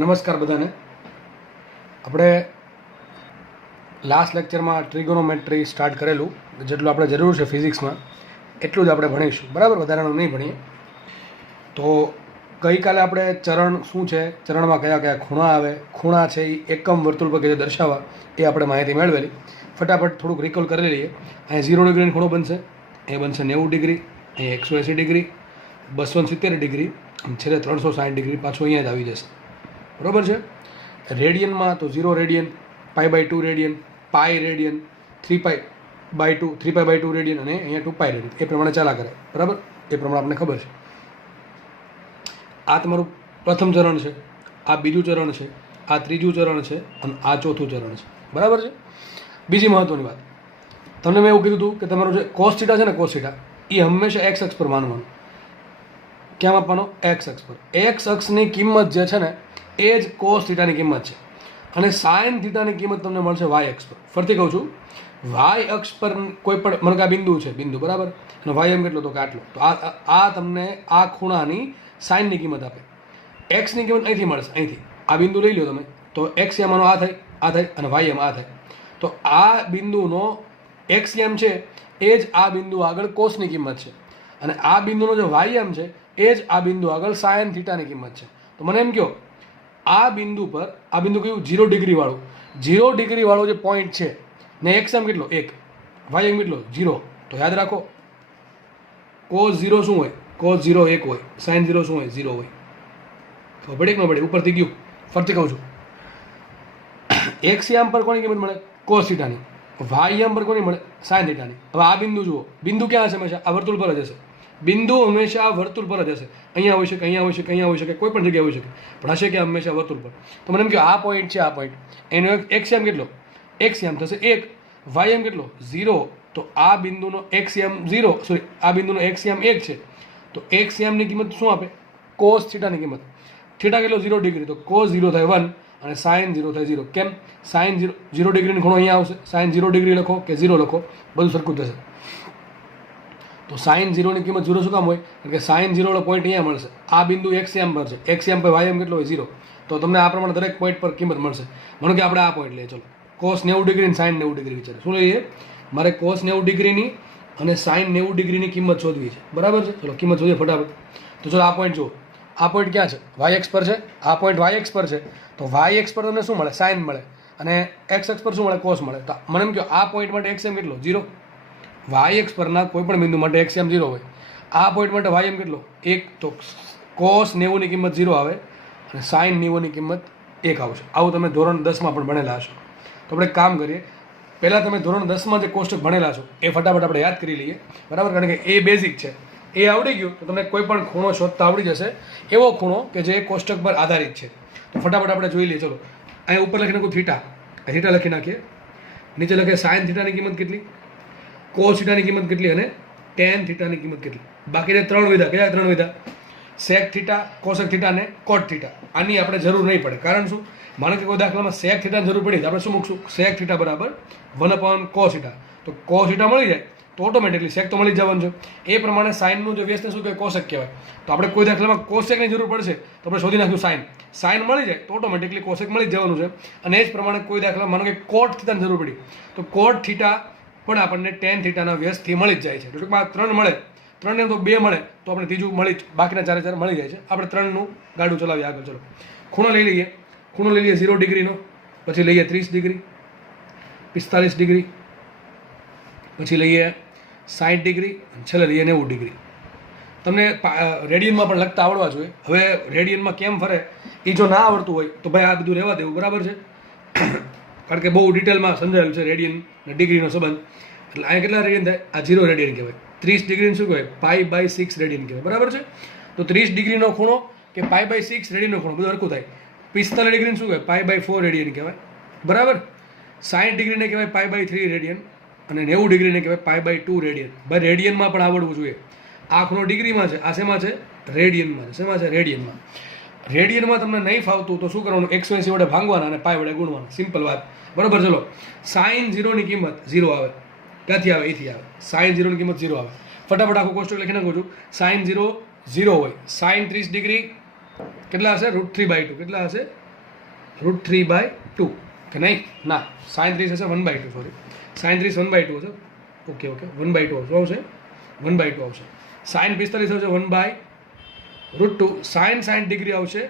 નમસ્કાર બધાને. આપણે લાસ્ટ લેક્ચરમાં ટ્રિગોનોમેટ્રી સ્ટાર્ટ કરેલું, જેટલું આપણે જરૂર છે ફિઝિક્સમાં એટલું જ આપણે ભણીશું, બરાબર? વધારાનું નહીં ભણીએ. તો ગઈકાલે આપણે ચરણ શું છે, ચરણમાં કયા કયા ખૂણા આવે, ખૂણા છે એ એકમ વર્તુળ પર જે દર્શાવવા એ આપણે માહિતી મેળવેલી. ફટાફટ થોડુંક રિકોલ કરી લઈએ. અહીંયા 0 ડિગ્રીનો ખૂણો બનશે, એ બનશે 90 ડિગ્રી, અહીંયા 180 ડિગ્રી, 270 ડિગ્રી, અને છેલ્લે 360 ડિગ્રી પાછું અહીંયા જ આવી જશે, બરાબર છે? રેડિયનમાં તો 0 રેડિયન, π/2 રેડિયન, પાઈ રેડિયન, 3π/2 રેડિયન અને અહીંયા 2π રેડિયન, એ પ્રમાણે ચાલા કરે, બરાબર? એ પ્રમાણે આપણને ખબર છે. આ તમારું પ્રથમ ચરણ છે, આ બીજું ચરણ છે, આ ત્રીજું ચરણ છે અને આ ચોથું ચરણ છે, બરાબર છે? બીજી મહત્વની વાત, તમને મેં એવું કીધું હતું કે તમારું જે કોસ થીટા છે ને, કોસ થીટા એ હંમેશા એક્સ અક્ષ પર માનવાનું. ક્યાં માપવાનો? એક્સ અક્ષ પર. એક્સ અક્ષની કિંમત જે છે ને એ જ કોસ થીટાની કિંમત છે, અને સાઇન થીટાની કિંમત તમને મળશે વાય અક્ષ પર. ફરતી કહું છું, વાય અક્ષ પર કોઈ પણ મને કે આ બિંદુ છે, બિંદુ, બરાબર? અને વાય એમ કેટલો? તો કે આટલો. તો આ તમને આ ખૂણાની સાઇનની કિંમત આપે. એક્સની કિંમત અહીંથી મળશે, અહીંથી આ બિંદુ લઈ લો તમે, તો એક્સ એમાંનો આ થાય, આ થાય, અને વાય એમ આ થાય. તો આ બિંદુનો એક્સ એમ છે એ જ આ બિંદુ આગળ કોસની કિંમત છે, અને આ બિંદુનો જે વાય એમ છે એ જ આ બિંદુ આગળ સાઇન થીટાની કિંમત છે. તો મને એમ કહો, આ બિંદુ પર, આ બિંદુ કયું? 0 ડિગ્રી વાળું. 0 ડિગ્રી વાળો જે પોઈન્ટ છે ને એક્સ એમ કેટલો? 1, વાય એમ કેટલો? 0. તો યાદ રાખો, કોસ 0 શું હોય? કોસ 0 1 હોય, સાઇન 0 શું હોય? 0 હોય. તો પડે કે ન પડે? ઉપરથી ગયું. ફરતી કહું છું, એક્સ એમ પર કોની કિંમત મળે? કોસ થીટાની. વાય એમ પર કોની મળે? સાઇન થીટાની. હવે આ બિંદુ જુઓ, બિંદુ ક્યાં હશે? હંમેશા આ વર્તુળ પર જ હશે. બિંદુ હંમેશા વર્તુળ પર જ હશે. અહીંયા હોઈ શકે, અહીંયા હોઈ શકે, અહીંયા હોઈ શકે, કોઈ પણ જગ્યાએ હોઈ શકે, પણ હશે કે હંમેશા વર્તુળ પર. તો મને એમ કહો, આ પોઈન્ટ છે, આ પોઈન્ટ, એનો એક્સ એમ કેટલો? એક્સ એમ થશે 1, વાય એમ કેટલો? 0. તો આ બિંદુનો એક્સ એમ 0, સોરી, આ બિંદુનો એક્સ એમ 1 છે, તો એક્સ એમની કિંમત શું આપે? કોસ થીટાની કિંમત. થીટા કેટલો? 0 ડિગ્રી, તો કોસ 0 થાય 1 અને સાઇન 0 થાય 0. કેમ? સાઇન 0 ડિગ્રીનો ખૂણો અહીંયા આવશે, સાઇન 0 ડિગ્રી લખો કે 0 લખો, બધું સરખું થશે. તો સાઇન 0ની કિંમત 0 શું કામ હોય? કારણ કે સાઇન 0 વાળો પોઈન્ટ અહીંયા મળશે. આ બિંદુ એક્સ એમ પર છે, એક્સ એમ પર વાય એમ કેટલો હોય? 0. તો તમને આ પ્રમાણે દરેક પોઈન્ટ પર કિંમત મળશે. માનો કે આપણે આ પોઈન્ટ લઈએ, ચલો, કોસ 90 ડિગ્રી અને સાઇન 90 ડિગ્રી વિચારે. શું લઈએ? મારે કોસ 90 ડિગ્રીની અને સાઇન 90 ડિગ્રીની કિંમત શોધવી છે, બરાબર છે? ચલો કિંમત શોધીએ ફટાફટ. તો ચલો આ પોઈન્ટ જુઓ, આ પોઈન્ટ ક્યાં છે? વાય એક્સ પર છે. આ પોઈન્ટ વાય એક્સ પર છે, તો વાય એક્સ પર તમને શું મળે? સાઇન મળે, અને એક્સ એક્સ પર શું મળે? કોસ મળે. તો મને એમ કહો, આ પોઈન્ટ માટે એક્સ એમ કેટલો? 0. વાય એક્સ પરના કોઈ પણ બિંદુ માટે એક્સ એમ 0 હોય. આ પોઈન્ટ માટે વાય એમ કેટલો? 1. તો કોસ 90ની કિંમત 0 આવે અને સાઇન 90ની કિંમત 1 આવશે. આવું તમે ધોરણ 10માં પણ ભણેલા હશો. તો આપણે એક કામ કરીએ, પહેલાં તમે ધોરણ 10માં જે કોષ્ટક ભણેલા છો એ ફટાફટ આપણે યાદ કરી લઈએ, બરાબર? કારણ કે એ બેઝિક છે, એ આવડી ગયું તો તમને કોઈ પણ ખૂણો શોધતા આવડી જશે, એવો ખૂણો કે જે કોષ્ટક પર આધારિત છે. તો ફટાફટ આપણે જોઈ લઈએ. ચલો, અહીંયા ઉપર લખી નાખું થીટા, થીટા લખી નાખીએ. નીચે લખીએ સાઇન થીટાની કિંમત કેટલી, કોસ થીટાની કિંમત કેટલી, અને ટેન થીટાની કિંમત કેટલી. બાકીને 3 વિધા. કયા 3 વિધા? સેક થીટા, કોસેક થીટા અને કોટ થીટા. આની આપણે જરૂર નહીં પડે. કારણ શું? માનો કે કોઈ દાખલામાં સેક થીટાની જરૂર પડી તો આપણે શું મૂકશું? સેક થીટા બરાબર 1/cos થીટા. તો cos થીટા મળી જાય તો ઓટોમેટિકલી સેક તો મળી જ જવાનું છે. એ પ્રમાણે સાઇનનું જે વ્યસ્તને શું કહેવાય? કોસેક કહેવાય. તો આપણે કોઈ દાખલામાં કોસેકની જરૂર પડશે તો આપણે શોધી નાખ્યું સાઇન. સાઇન મળી જાય તો ઓટોમેટિકલી કોસેક મળી જ જવાનું છે. અને એ જ પ્રમાણે કોઈ દાખલામાં માનો કે કોટ થીટાની જરૂર પડી તો કોટ થીટા પણ આપણને ટેન થીટાના વ્યસ્તથી મળી જ જાય છે. ટૂંકમાં 3 મળે, 3 ને તો 2 મળે તો આપણે ત્રીજું મળી જ, બાકીના 4 મળી જાય છે. આપણે 3નું ગાડું ચલાવીએ આગળ. ચલો, ખૂણો લઈ લઈએ. ખૂણો લઈ લઈએ 0 ડિગ્રીનો, પછી લઈએ 30 ડિગ્રી, 45 ડિગ્રી, પછી લઈએ 60 ડિગ્રી, છેલ્લે લઈએ 90 ડિગ્રી. તમને રેડિયનમાં પણ લખતા આવડવા જોઈએ. હવે રેડિયનમાં કેમ ફરે એ જો ના આવડતું હોય તો ભાઈ આ બધું રહેવા દેવું, બરાબર છે? કારણ કે બહુ ડિટેલમાં સમજાયેલું છે રેડિયન અને ડિગ્રીનો સંબંધ. એટલે અહીંયા કેટલા રેડિયન થાય? આ 0 રેડિયન કહેવાય. 30 ડિગ્રીને શું કહેવાય? π/6 રેડિયન કહેવાય, બરાબર છે? તો 30 ડિગ્રીનો ખૂણો કે π/6 રેડિયનનો ખૂણો બધું હરખું થાય. 45 ડિગ્રીને શું કહેવાય? π/4 રેડિયન કહેવાય, બરાબર? 60 ડિગ્રીને કહેવાય π/3 રેડિયન, અને 90 ડિગ્રીને કહેવાય π/2 રેડિયન. ભાઈ રેડિયનમાં પણ આવડવું જોઈએ. આ ખૂણો ડિગ્રીમાં છે, આ શેમાં છે? રેડિયનમાં છે. શેમાં છે? રેડિયનમાં. રેડિયનમાં તમને નહીં ફાવતું તો શું કરવાનું? 180 વડે ભાંગવાના અને પાય વડે ગુણવાના. સિમ્પલ વાત, બરાબર? ચલો, સાઇન 0ની કિંમત 0 આવે. ક્યાંથી આવે? અહીંથી આવે. સાઇન 0ની કિંમત 0 આવે. ફટાફટ આખું કોષ્ટક લખી નાખું છું. સાઇન 0 0 હોય. સાઇન 30 ડિગ્રી કેટલા હશે? √3/2. કેટલા હશે? √3/2 કે નહીં ના સાઇન 30 હશે 1/2 સોરી સાઇન 30 1/2 હશે ઓકે 1/2 આવશે 1/2 આવશે સાઇન 45 આવશે 1/√2 સાઇન 60 ડિગ્રી આવશે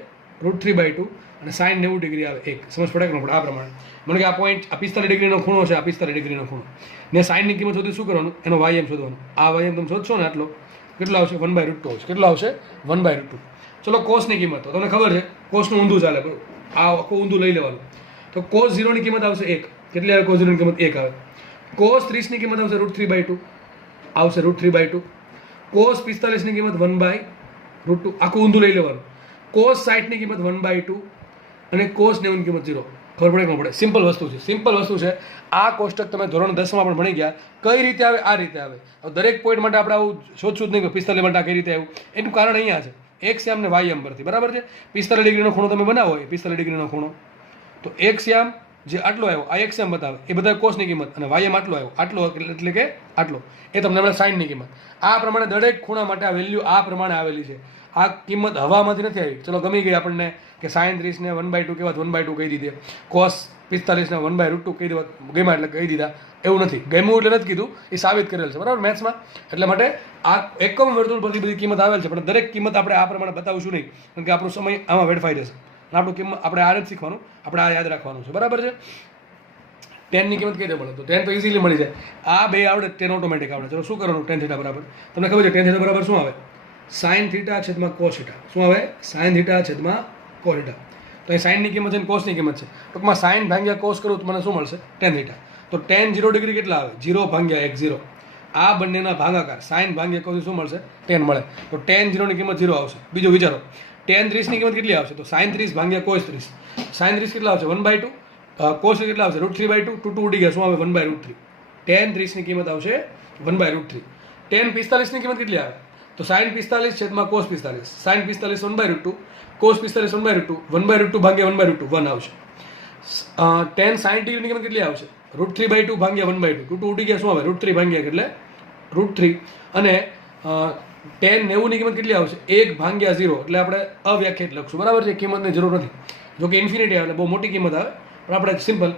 √3/2 અને સાઇન 90 ડિગ્રી આવે એક સમજ પડે કે ન પડે આ પ્રમાણે મને કે આ પોઈન્ટ આ 45 ડિગ્રીનો ખૂણો છે આ 45 ડિગ્રીનો ખૂણો ને સાઇનની કિંમત શોધી શું કરવાનું એનો વાયમ શોધવાનો આ વાયમ તમે શોધશો ને આટલો કેટલો આવશે 1/√2 આવશે કેટલો આવશે 1/√2 ચલો કોસની કિંમત તો તમને ખબર છે કોસનું ઊંધું ચાલે બરાબર આ આખું ઊંધું લઈ લેવાનું તો કોસ 0 ની કિંમત આવશે 1 કેટલી આવે કોસ 0 ની કિંમત 1 આવે કોસ 30 ની કિંમત આવશે √3/2 આવશે √3/2 કોસ 45 ની કિંમત 1/√2 આખું ઊંધું લઈ લેવાનું કોસ 60 ની કિંમત 1/2 અને કોસ 90 ની કિંમત 0 ખબર પડે કે ન પડે સિમ્પલ વસ્તુ છે આ કોષ્ટક તમે ધોરણ 10 માં પણ ભણી ગયા કઈ રીતે આવે આ રીતે આવે દરેક પોઈન્ટ માટે આપણે આવું શોધશું જ નહીં કે 45 માટે કઈ રીતે આવ્યું એનું કારણ અહીંયા છે એક્સ યામ ને વાય યામ પરથી બરાબર છે 45 ડિગ્રીનો ખૂણો તમે બનાવો 45 ડિગ્રીનો ખૂણો તો એક્સ યામ જે આટલો આવ્યો આ એક્સ યામ બતાવે એ બધા કોસની કિંમત અને વાય યામ આટલો આવ્યો આટલો એટલે કે આટલો એ તમને આપણે સાઇનની કિંમત આ પ્રમાણે દરેક ખૂણા માટે આ વેલ્યુ આ પ્રમાણે આવેલી છે આ કિંમત હવામાંથી નથી આવી ચલો ગમી ગઈ આપણને કે સાઇન 30 ને 1/2 કેવા 1/2 કહી દીધી કોસ 45 ને 1/√2 કહી દેવા ગમ્યા એટલે કહી દીધા એવું નથી ગમ્યું એટલે નથી કીધું એ સાબિત કરેલ છે બરાબર મેથ્સમાં એટલે માટે આ એકમ વર્તુળ પરથી બધી કિંમત આવેલ છે પણ દરેક કિંમત આપણે આ પ્રમાણે બતાવશું નહીં કારણ કે આપણો સમય આમાં વેડફાઈ જશે આપણું કિંમત આપણે આ જ શીખવાનું આપણે આ યાદ રાખવાનું છે બરાબર છે 10 ની કિંમત કઈ રીતે મળે તો 10 તો ઇઝીલી મળી જાય આ બે આવડે 10 ઓટોમેટિક આવડે ચલો શું કરવાનું tan θ બરાબર તમને ખબર છે tan θ બરાબર શું આવે sin θ છેદમાં cos θ શું આવે sin θ છેદમાં cos θ તો એ સાઇનની કિંમત છે અને કોસની કિંમત છે ટૂંકમાં સાઇન ભાગ્યા કોસ કરું તો મને શું મળશે tan θ તો tan 0 ડિગ્રી કેટલા આવે 0/1 આ બંનેના ભાગાકાર સાઇન ભાગ્યા કોસ શું મળશે tan મળે તો tan 0 ની કિંમત 0 આવશે બીજું વિચારો tan 30 ની કિંમત કેટલી આવશે તો sin 30 ભાગ્યા cos 30 sin 30 કેટલા આવશે 1/2 cos કેટલા આવશે √3/2 2 ઉડી ગયા શું આવે 1/√3 tan 30 ની કિંમત આવશે 1/√3 tan 45 ની કિંમત કેટલી આવે તો sin 45 છેદમાં cos 45 sin 45 1/√2 cos 45 1/√2 1/√2 ભાગ્યા 1/√2 1 આવશે tan 60 ડિગ્રીની કિંમત કેટલી આવશે √3/2 ભાગ્યા 1/2 2 ઉડી ગયા શું આવે √3 ભાગ્યા એટલે √3 અને tan 90 ની કિંમત કેટલી આવશે 1/0 એટલે આપણે અવ્યાખ્યાયિત લખશું બરાબર છે કિંમતની જરૂર નથી જો કે ઇન્ફિનિટી આવે એટલે બહુ મોટી કિંમત આવે પણ આપણે સિમ્પલ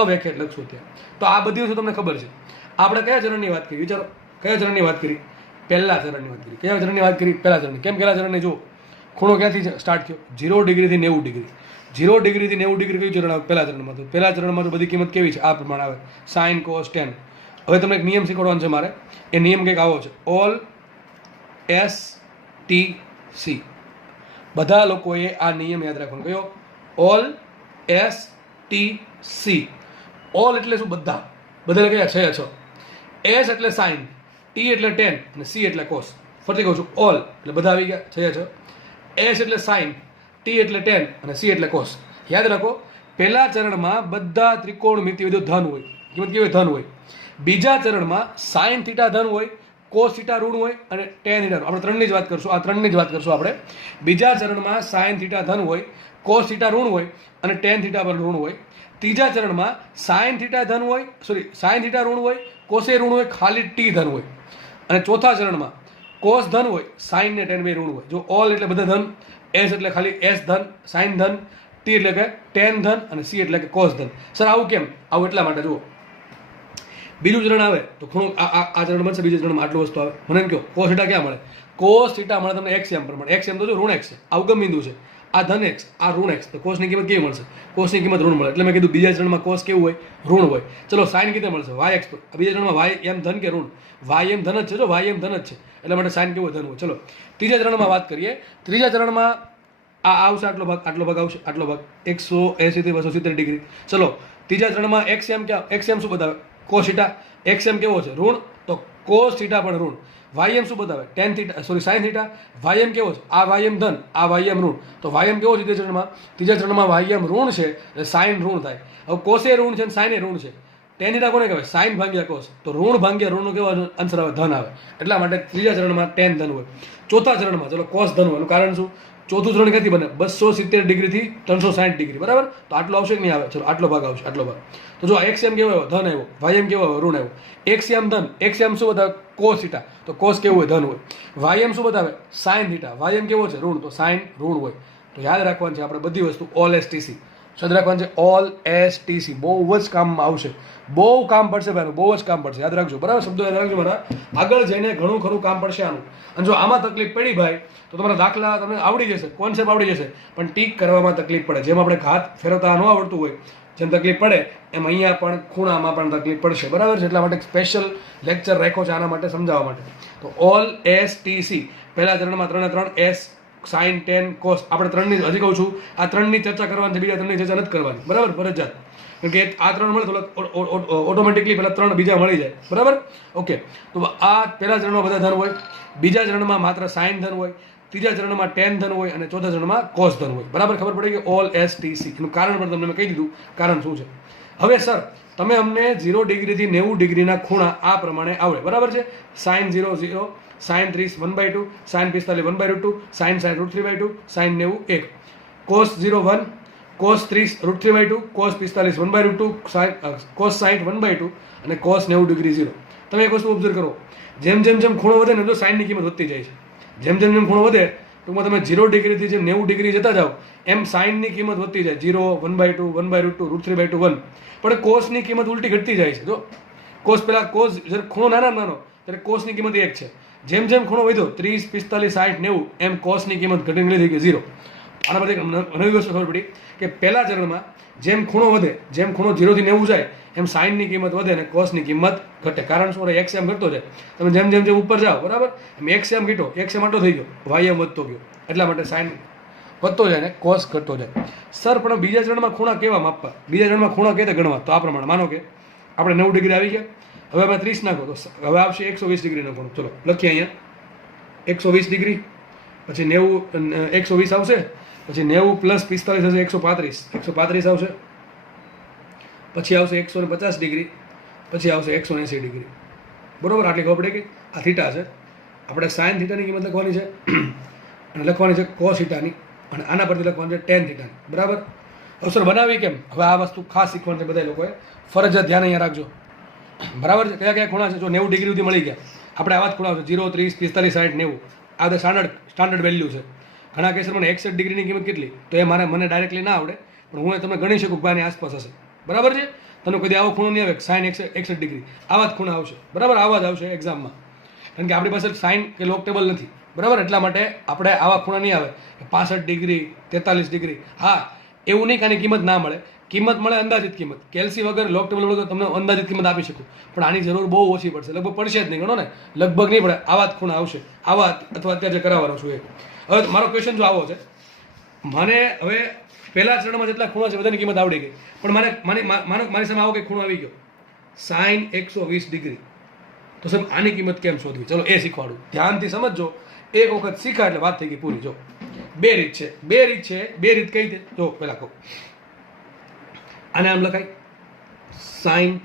અવ્યાખ્યાયિત લખશું ત્યાં તો આ બધી વસ્તુ તમને ખબર છે આપણે કયા ચરણની વાત કરી વિચારો કયા ચરણની વાત કરી પહેલા ચરણની વાત કરી કયા ચરણની વાત કરી પહેલા ચરણની કેમ પહેલા ચરણની જુઓ ખૂણો ક્યાંથી સ્ટાર્ટ થયો 0 ડિગ્રીથી 90 ડિગ્રી 0 ડિગ્રીથી 90 ડિગ્રી કયું ચરણ આવે પહેલા ચરણમાં તો પહેલા ચરણમાં તો બધી કિંમત કેવી છે આ પ્રમાણે આવે સાઇન કોસ tan હવે તમને એક નિયમ શીખવાડવાનો છે મારે એ નિયમ કંઈક આવો છે ઓલ STC બધા લોકોએ આ નિયમ યાદ રાખવાનો કયો ઓલ STC ઓલ એટલે શું બધા બધા કયા છે છ S એટલે સાઇન T એટલે tan અને C એટલે કોસ ફરીથી કહું છું ઓલ એટલે બધા આવી ગયા છે છ S એટલે સાઇન T એટલે tan અને C એટલે કોસ યાદ રાખો પહેલા ચરણમાં બધા ત્રિકોણમિતિય ધન હોય કિંમત કેવી ધન હોય બીજા ચરણમાં સાઇન θ ધન હોય કોસ θ ઋણ હોય અને tan θ આપણે ત્રણની જ વાત કરશું આ ત્રણની જ વાત કરશું આપણે બીજા ચરણમાં સાઇન θ ધન હોય કોસ θ ઋણ હોય અને tan θ પર ઋણ હોય ત્રીજા ચરણમાં સાઇન θ ધન હોય સાઇન θ ઋણ હોય કોસે ઋણ હોય ખાલી T ધન હોય અને ચોથા ચરણમાં કોસ ધન હોય સાઇન ને tan બે ઋણ હોય જો ઓલ એટલે બધા ધન S એટલે ખાલી S ધન સાઇન ધન T એટલે કે tan ધન અને C એટલે કે કોસ ધન સર આવું કેમ આવું એટલા માટે જુઓ બીજું ચરણ આવે તો ખૂણો આ ચરણ બનશે બીજા ચરણમાં આટલું વસ્તુ આવે મને એમ કહો cos θ ક્યાં મળે cos θ મળે તમને x એમ પર મળે x એમ તો જો ઋણ x છે અવગમ બિંદુ છે આ ધન x આ ઋણ x તો cos ની કિંમત કેવી મળશે cos ની કિંમત ઋણ મળે એટલે મેં કીધું બીજા ચરણમાં cos કેવું હોય ઋણ હોય ચલો sin કેટલે મળશે y x પર બીજા ચરણમાં y એમ ધન કે ઋણ y એમ ધન જ છે જો y એમ ધન જ છે એટલે માટે sin કેવું ધન હોય ચલો ત્રીજા ચરણમાં વાત કરીએ ત્રીજા ચરણમાં આ આવશે આટલો ભાગ આવશે આટલો ભાગ 180 થી 270 ડિગ્રી ચલો ત્રીજા ચરણમાં x એમ ક્યાં x એમ શું બતાવે cos θ x એમ કેવો છે ઋણ તો cos θ પણ ઋણ y એમ શું બતાવે tan θ sin θ y એમ કેવો છે આ y એમ ધન આ y એમ ઋણ તો y એમ કેવો છે ત્રીજા ચરણમાં y એમ ઋણ છે એટલે sin ઋણ થાય હવે cos એ ઋણ છે અને sin એ ઋણ છે tan θ કોને કહેવાય sin ભાગ્યા cos તો ઋણ ભાગ્યા ઋણનો કેવો આન્સર આવે ધન આવે એટલા માટે ત્રીજા ચરણમાં tan ધન હોય ચોથા ચરણમાં ચલો cos ધન હોય એનું કારણ શું ચોથું ચરણ ક્યાંથી બને 270 ડિગ્રીથી 360 ડિગ્રી બરાબર તો આટલો આવશે કે નહીં આવે ચલો આટલો ભાગ આવશે આટલો ભાગ તો જો x એમ કેવો આવ્યો ધન આવ્યો y એમ કેવો આવ્યો ઋણ આવ્યો x એમ ધન x એમ શું બતાવે cos θ તો cos કેવું હોય ધન હોય y એમ શું બતાવે sin θ y એમ કેવો છે ઋણ તો sin ઋણ હોય તો યાદ રાખવાનું છે આપણે બધી વસ્તુ ઓલ STC યાદ રાખવાનું છે ઓલ STC. બહુ જ કામમાં આવશે, બહુ કામ પડશે ભાઈ, બહુ જ કામ પડશે, યાદ રાખજો બરાબર. શબ્દો યાદ રાખજો મારા, આગળ જઈને ઘણું ખરું કામ પડશે આનું. અને જો આમાં તકલીફ પડી ભાઈ તો તમારા દાખલા તમને આવડી જશે, કોન્સેપ્ટ આવડી જશે, પણ ટીક કરવામાં તકલીફ પડે. જેમ આપણે હાથ ફેરવતા ન આવડતું હોય જેમ તકલીફ પડે એમ અહીંયા પણ ખૂણામાં પણ તકલીફ પડશે બરાબર છે. એટલા માટે સ્પેશિયલ લેક્ચર રાખ્યો છે આના માટે, સમજાવવા માટે. તો ઓલ STC પહેલા ચરણમાં 3 S sin tan cos, આપણે 3ની હજી કહું છું, આ 3ની ચર્ચા કરવાની છે, બીજા 3ની ચર્ચા નથી કરવાની બરાબર, ફરજિયાત. કેમ કે આ 3 મળે તો ઓટોમેટિકલી પહેલા 3 બીજા મળી જાય બરાબર. ઓકે, તો આ પહેલા ચરણમાં બધા ધન હોય, બીજા ચરણમાં માત્ર સાઇન ધન હોય, ત્રીજા ચરણમાં ટેન ધન હોય અને ચોથા ચરણમાં કોસ ધન હોય બરાબર. ખબર પડી કે ઓલ STC એનું કારણ પણ તમને મેં કહી દીધું, કારણ શું છે. હવે સર તમે અમને 0 ડિગ્રીથી 90 ડિગ્રીના ખૂણા આ પ્રમાણે આવડે બરાબર છે. Sine 0 0, sine 30 1/2, sine 45 1/2, sine 60 √3/2, sine 90 1, cos 0 1, cos 30 √3/2, cos 45 1/2, cos 60 1/2 અને કોસ 90 ડિગ્રી 0. તમે એક વસ્તુ ઓબ્ઝર્વ કરો, જેમ ખૂણો વધે ને તો સાઇનની કિંમત વધતી જાય છે. જેમ ખૂણો વધે ટૂંકમાં તમે 0 ડિગ્રીથી જેમ 90 ડિગ્રી જતા જાઓ એમ સાઇનની કિંમત વધતી જાય, 0 1/2 1/2 √3/2 1. પણ કોસની કિંમત ઉલટી ઘટતી જાય છે. જો કોસ પહેલા કોસ જ્યારે ખૂણો નાનો ત્યારે કોસની કિંમત 1 છે. જેમ ખૂણો વધ્યો 30 45 60 90 એમ કોસની કિંમત ઘટીને થઈ ગઈ 0. આના પરથી નવી વસ્તુ ખબર પડી કે પહેલા ચરણમાં જેમ ખૂણો વધે, જેમ ખૂણો 0 થી 90 જાય એમ સાઇનની કિંમત વધે અને કોસની કિંમત ઘટે. કારણ શું? x એમ ઘટતો જાય. તમે જેમ ઉપર જાઓ બરાબર એમ x એમ ઘટો, x એમ આટો થઈ ગયો, y એમ વધતો ગયો, એટલા માટે સાઇન વધતો જાય ને કોસ ઘટતો જાય. સર પણ બીજા ચરણમાં ખૂણા કેવા માપવા, બીજા ચરણમાં ખૂણા કેવી રીતે ગણવા? તો આ પ્રમાણે માનો કે આપણે 90 ડિગ્રી આવી ગયા, હવે આપણે 30 નાખો તો હવે આવશે 120 ડિગ્રીનો ખૂણો. ચલો લખીએ અહીંયા 120 ડિગ્રી, પછી 90 120 આવશે, પછી 90 + 45 હશે 135 આવશે, પછી આવશે 150 ડિગ્રી, પછી આવશે 180 ડિગ્રી બરોબર. આટલી ખબર પડે કે આ થીટા છે, આપણે સાઇન થીટાની કિંમત લખવાની છે અને લખવાની છે કોસ થીટાની, અને આના પરથી લખવાનું છે ટેન થીટાની બરાબર. અવસર બનાવી કેમ? હવે આ વસ્તુ ખાસ શીખવાની છે બધા લોકોએ, ફરજિયાત ધ્યાન અહીંયા રાખજો બરાબર છે. કયા ખૂણા છે? જો 90 ડિગ્રી સુધી મળી ગયા, આપણે આવા જ ખૂણા છે 0 30 45 60 90, આ બધા સ્ટાન્ડર્ડ વેલ્યુ છે. ઘણા કેસર મને 61 ડિગ્રીની કિંમત કેટલી, તો એ મને ડાયરેક્ટલી ના આવડે, પણ હું તમને ગણી શકું કે આની આસપાસ હશે બરાબર છે. તમને કદી આવો ખૂણો નહીં આવે સાઇન 61 ડિગ્રી, આવા જ ખૂણા આવશે બરાબર, આવા જ આવશે એક્ઝામમાં. કારણ કે આપણી પાસે સાઇન કે લોક ટેબલ નથી બરાબર, એટલા માટે આપણે આવા ખૂણા નહીં આવે 65 ડિગ્રી 43 ડિગ્રી. હા એવું નહીં કે આની કિંમત ના મળે, કિંમત મળે અંદાજિત કિંમત, કેલ્સી વગર લોક ટેબલ વગર તમને અંદાજિત કિંમત આપી શકું, પણ આની જરૂર બહુ ઓછી પડશે, લગભગ પડશે જ નહીં, ગણો ને લગભગ નહીં પડે, આવા જ ખૂણા આવશે, આવા અથવા અત્યારે જે કરાવવાનો છું એ. હવે મારો ક્વેશ્ચન જો આવો છે, મને હવે પહેલા ચરણમાં જેટલા ખૂણા છે બધાની કિંમત આવડી ગઈ, પણ મારી સામે આવો કે ખૂણો આવી ગયો સાઇન 120 ડિગ્રી, તો સાહેબ આની કિંમત કેમ શોધવી? ચલો એ શીખવાડું, ધ્યાનથી સમજજો. એક વખત શીખા એટલે વાત થઈ ગઈ પૂરી. જો બે રીત છે, બે રીત કઈ રીતે જો પહેલા કહું. આને આમ લખાય સાઇન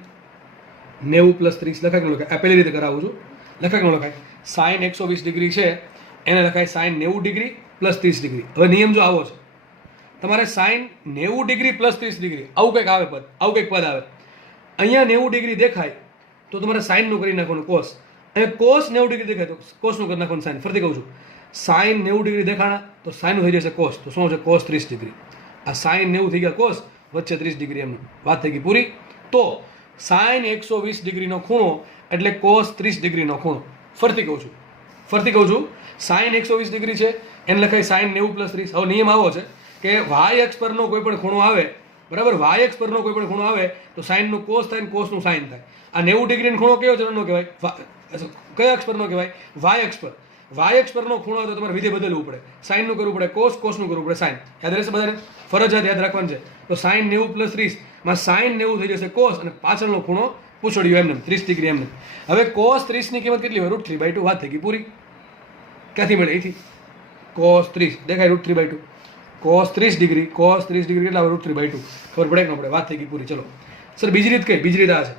90 + 30 લખાય કે ન લખાય? આ પહેલી રીતે કરાવું છું, લખાય કે ન લખાય? સાઇન 120 ડિગ્રી છે એને લખાય સાઇન 90 ડિગ્રી + 30 ડિગ્રી. હવે નિયમ જો આવો છે, તમારે સાઇન 90 ડિગ્રી + 30 ડિગ્રી આવું કંઈક આવે પદ, આવું કંઈક પદ આવે. અહીંયા 90 ડિગ્રી દેખાય તો તમારે સાઇનનું કરી નાખવાનું કોસ, અને કોસ 90 ડિગ્રી દેખાય તો કોસનું કરી નાખવાનું સાઇન. ફરીથી કહું છું, સાઇન 90 ડિગ્રી દેખાણા તો સાઇનનું થઈ જશે કોસ, તો શું આવશે? Cos 30 degree. આ સાઇન 90 થઈ ગયા કોસ, વચ્ચે 30 ડિગ્રી, એમનું વાત થઈ ગઈ પૂરી. તો સાઇન 120 ડિગ્રીનો ખૂણો એટલે કોસ 30 ડિગ્રીનો ખૂણો. ફરીથી કહું છું સાઇન 120 ડિગ્રી છે એને લખાય સાઇન 90 + 30. હવે નિયમ આવો છે કે વાય અક્ષ પરનો કોઈ પણ ખૂણો આવે બરાબર, વાય અક્ષ પરનો કોઈ પણ ખૂણો આવે તો સાઇનનું કોસ થાય ને કોસનું સાઇન થાય. આ 90 ડિગ્રીનો ખૂણો કયો ચરણનો કહેવાય? કયા અક્ષ પરનો કહેવાય? વાય અક્ષ પર. વાય અક્ષ પરનો ખૂણો હોય તો તમારે વિધેય બદલવું પડે, સાઇનનું કરવું પડે કોસ, કોસનું કરવું પડે સાઇન. યાદ રહેશે બધાને? ફરજિયાત યાદ રાખવાનું છે. તો સાઇન 90 + 30 માં સાઇન 90 થઈ જશે કોસ, અને પાછળનો ખૂણો પૂછડ્યો એમને 30 ડિગ્રી એમને. હવે કોસ 30 ની કિંમત કેટલી હોય? √3/2. વાત થઈ ગઈ પૂરી. ક્યાંથી મળે? અહીંથી કોસ 30 દેખાય √3/2, કોસ 30 ડિગ્રી, કોસ 30 ડિગ્રી કેટલા હોય? √3/2. ખબર પડે કે ન પડે? વાત થઈ ગઈ પૂરી. ચલો સર બીજી રીત કઈ? બીજી રીત આ છે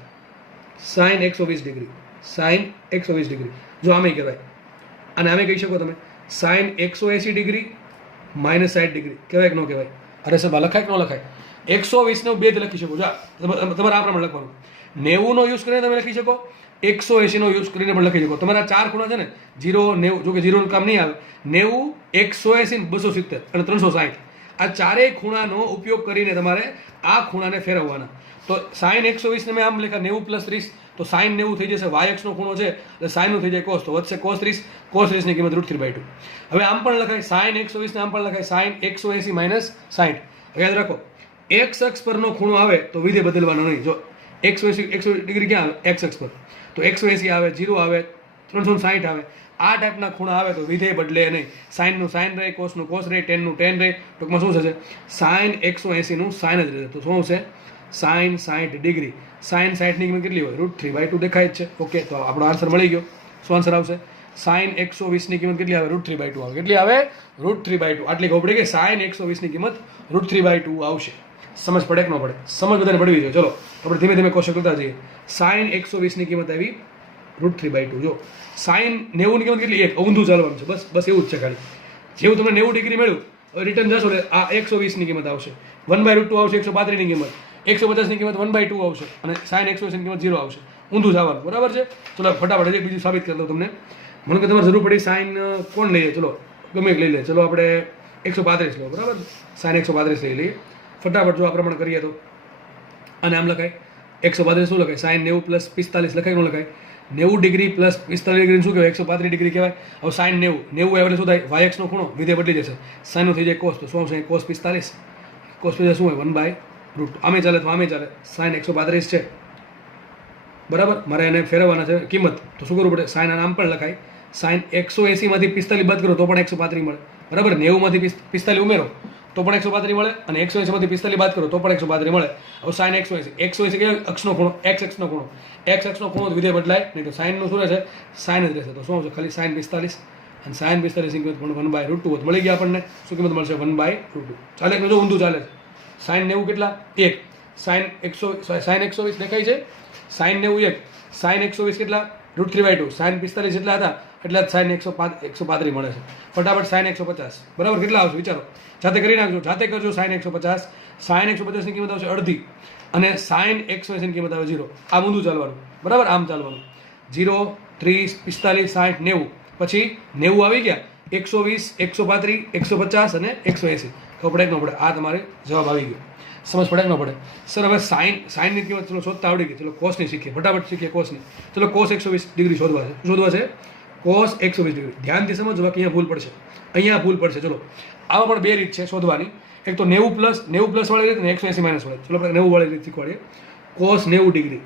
સાઇન 120 ડિગ્રી, સાઇન 120 ડિગ્રી. જો આમે કહેવાય, અને આમે કહી શકો તમે સાઇન 180 ડિગ્રી - 60 ડિગ્રી. કહેવાય કે ન કહેવાય? અરે સર લખાય કે ન લખાય? 120 ને બે લખી શકો. જા તમારે આ પ્રમાણે લખવાનું, 90 નો યુઝ કરીને તમે લખી શકો, 180 નો યુઝ કરીને પણ લખી શકો. તમારા ચાર ખૂણા છે ને 0 90, જો કે 0 નું કામ નહીં આવે, 90 180 270 અને 360. આ ચારેય ખૂણાનો ઉપયોગ કરીને તમારે આ ખૂણાને ફેરવવાના. તો સાઈન 120 ને મેં આમ લખ્યા 90 + 30, તો સાઈન 90 થઈ જશે, વાય અક્ષનો ખૂણો છે એટલે સાઈનનું થઈ જાય કોસ, તો વધશે cos 30, cos 30 ની કિંમત √3/2. હવે આમ પણ લખાય સાઈન 120 ને આમ પણ લખાય સાઈન 180 - 60. યાદ રાખો એક્સ અક્ષ પરનો ખૂણો આવે તો વિધેય બદલવાનો નહીં. જો 180 ડિગ્રી ક્યાં આવે? એક્સ અક્ષ પર. તો 180 આવે, 0 આવે, 360 આવે, આ ટાઈપના ખૂણા આવે તો વિધેય બદલે નહીં. સાઈનનું સાઈન રહે, કોસનું કોસ રહે, ટેનનું ટેન રહે. ટૂંકમાં શું થશે? સાઈન 180 નું સાઈન જ રહેશે. તો શું આવશે? Sine 60 degree. સાઈન 60 ની કિંમત કેટલી હોય? √3/2 દેખાય જ છે. ઓકે, તો આપણો આન્સર મળી ગયો. શું આન્સર આવશે? સાઈન 120 ની કિંમત કેટલી આવે? √3/2 આવે. કેટલી આવે? √3/2. આટલી ખબર પડે કે સાઈન 120 ની કિંમત √3/2 આવશે. સમજ પડે કે ન પડે? સમજ બધાને પડવી જોઈએ. ચલો આપણે ધીમે ધીમે કોષ્ટક કરતા જઈએ. સાઈન 120 ની કિંમત આવી √3/2. જો સાઈન 90 ની કિંમત કેટલી? 1. ઊંધું ચાલવાનું છે, બસ એવું જ છે ખાલી. જેવું તમને 90 ડિગ્રી મળ્યું, હવે રિટર્ન જશો એટલે આ 120 ની કિંમત આવશે, 1/√2 આવશે, 135 ની કિંમત, 150 ની કિંમત 1/2 આવશે, અને સાઈન 180 ની કિંમત 0 આવશે. ઊંધું જવાનું, બરાબર છે? ચલો ફટાફટ હજી બીજું સાબિત કરી દઉં તમને. મને કે તમારે જરૂર પડી સાઈન કોણ લઈએ? ચલો ગમે એક લઈ લે. ચલો આપણે 135 લો, બરાબર? સાઈન 135 લઈ લઈએ. ફટાફટ જો આ પ્રમાણે કરીએ તો અને આમ લખાય 135 શું લખાય? સાઈન 90 + 45 લખાય, ન લખાય? 90 ડિગ્રી + 45 ડિગ્રી શું કહેવાય? 135 ડિગ્રી કહેવાય. હવે સાઈન 90 આવે એટલે શું થાય? વાય અક્ષનો ખૂણો વિધેય બદલી જશે. સાઈનનું થઈ જાય કોસ, તો શું આવશે? cos 45. cos 45 શું હોય? 1/√2. આમે ચાલે તો આમે ચાલે. સાઈન 135 છે, બરાબર? મારે એને ફેરવવાના છે કિંમત, તો શું કરવું પડે? સાઈન આમ પણ લખાય. સાઈન 180 માંથી 45 બાદ કરો તો પણ 135 મળે, બરાબર? 90 માંથી 45 ઉમેરો તો પણ 135 મળે, અને 180 માંથી 45 બાદ કરો તો પણ 135 મળે. હવે સાઈન 180 કે અક્ષનો ખૂણો, એક્સ અક્ષનો ખૂણો, એક્સ અક્ષનો ખૂણો વિધેય બદલાય નહીં. તો સાઈનનું શું રહેશે? સાઈન જ રહેશે. તો શું આવશે? ખાલી સાઈન 45, અને સાઈન 45 ની કિંમત 1/√2 મળી ગયા આપણને. શું કિંમત મળશે? 1/√2. ચાલે કે જો ઊંધું ચાલે છે? સાઈન 90 કેટલા? 1. સાઈન 120 દેખાય છે? સાઈન 90 1, સાઈન 120 કેટલા? √3/2. સાઈન 45 જેટલા હતા એટલા જ સાઈન 135 મળે છે. ફટાફટ સાઈન 150, બરાબર? કેટલા આવશે વિચારો? જાતે કરી નાખજો, જાતે કરજો. સાઈન 150, સાઈન 150 ની કિંમત આવશે અડધી, અને સાઈન 180 ની કિંમત આવે 0. આ ઊંધું ચાલવાનું, બરાબર? આમ ચાલવાનું. 0, 30, 45, 60, 90, પછી 90 આવી ગયા, 120, 135, 150 અને 180. ખબર પડે કે ન પડે? આ તમારે જવાબ આવી ગયો. સમજ પડે કે ન પડે? સર હવે સાઈનની કિંમત ચલો શોધતા આવડી ગઈ. ચલો કોસની શીખીએ, ફટાફટ શીખીએ કોસની. ચલો cos 120 ડિગ્રી શોધવા છે. cos 120 ડિગ્રી ધ્યાનથી સમજવા કે અહીંયા ભૂલ પડશે. ચલો આમાં પણ બે રીત છે શોધવાની. એક તો 90 વાળી રીત અને 180 માઇનસ વાળી. ચલો આપણે 90 વાળી રીત શીખવાડીએ. cos 90 ડિગ્રી,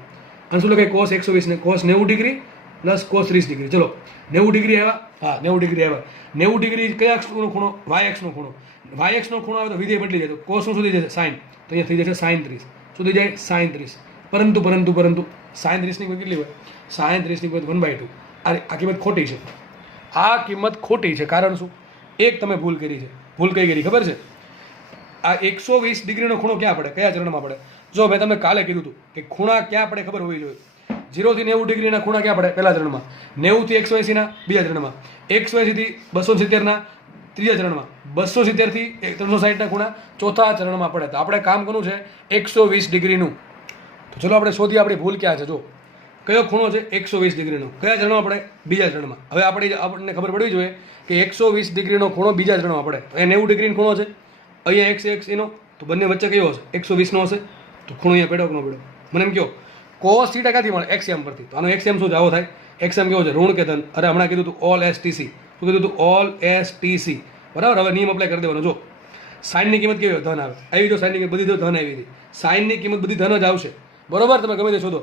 અને શું લખાય? cos 120 ને cos 90 degree plus cos 30 degree. ચલો 90 ડિગ્રી આવ્યા. હા, 90 ડિગ્રી આવ્યા. 90 ડિગ્રી કયા અક્ષનો ખૂણો? વાય અક્ષનો ખૂણો. વાય અક્ષનો ખૂણો આવે તો વિધેય બદલી જાય. તો cos શું થઈ જશે? સાઈન. તો અહીંયા થઈ જશે સાઈન 30. શું થઈ જાય? સાઈન 30. પરંતુ સાઈન 30 ની કિંમત કેટલી હોય? સાઈન 30 ની કિંમત 1/2. આ કિંમત ખોટી છે. આ કિંમત ખોટી છે. કારણ શું? એક તમે ભૂલ કરી છે. ભૂલ કઈ કરી ખબર છે? આ 120 ડિગ્રીનો ખૂણો ક્યાં પડે? કયા ચરણમાં પડે? જો મેં તમને કાલે કીધું હતું કે ખૂણા ક્યાં પડે ખબર હોવી જોઈએ. 0 થી 90 ડિગ્રીના ખૂણા ક્યાં પડે? પહેલા ચરણમાં. 90 થી 180 ના બીજા ચરણમાં. 180 થી 270 ના ત્રીજા ચરણમાં. 270 થી 360 ના ખૂણા ચોથા ચરણમાં પડે. તો આપણે કામ કરવું છે 120 ડિગ્રીનું. તો ચલો આપણે શોધીએ આપણી ભૂલ ક્યાં છે. જો કયો ખૂણો છે? 120 ડિગ્રીનો. કયા ચરણમાં પડે? બીજા ચરણમાં. હવે આપણને ખબર પડવી જોઈએ કે 120 ડિગ્રીનો ખૂણો બીજા ચરણમાં પડે. તો અહીંયા 90 ડિગ્રીનો ખૂણો છે, અહીંયા 180 નો, તો બંને વચ્ચે કયો હશે? 120 નો હશે. તો ખૂણો અહીંયા પડ્યો કે ન પડ્યો? મને એમ કહો. cos θ ક્યાંથી મળે? xm પરથી. તો આનો xm શું જાવો થાય? xm કેવો છે? ઋણ કે ધન? અરે હમણાં કીધું તું ઓલ STC. શું કીધું તું? ઓલ STC, બરાબર? હવે નિયમ અપ્લાય કરી દેવાનો. જો સાઈનની કિંમત કેવી હોય? ધન આવે. આવી જો સાઈનની કિંમત બધી તો ધન આવી હતી. સાઈનની કિંમત બધી ધન જ આવશે, બરોબર? તમે ગમે તે શોધો.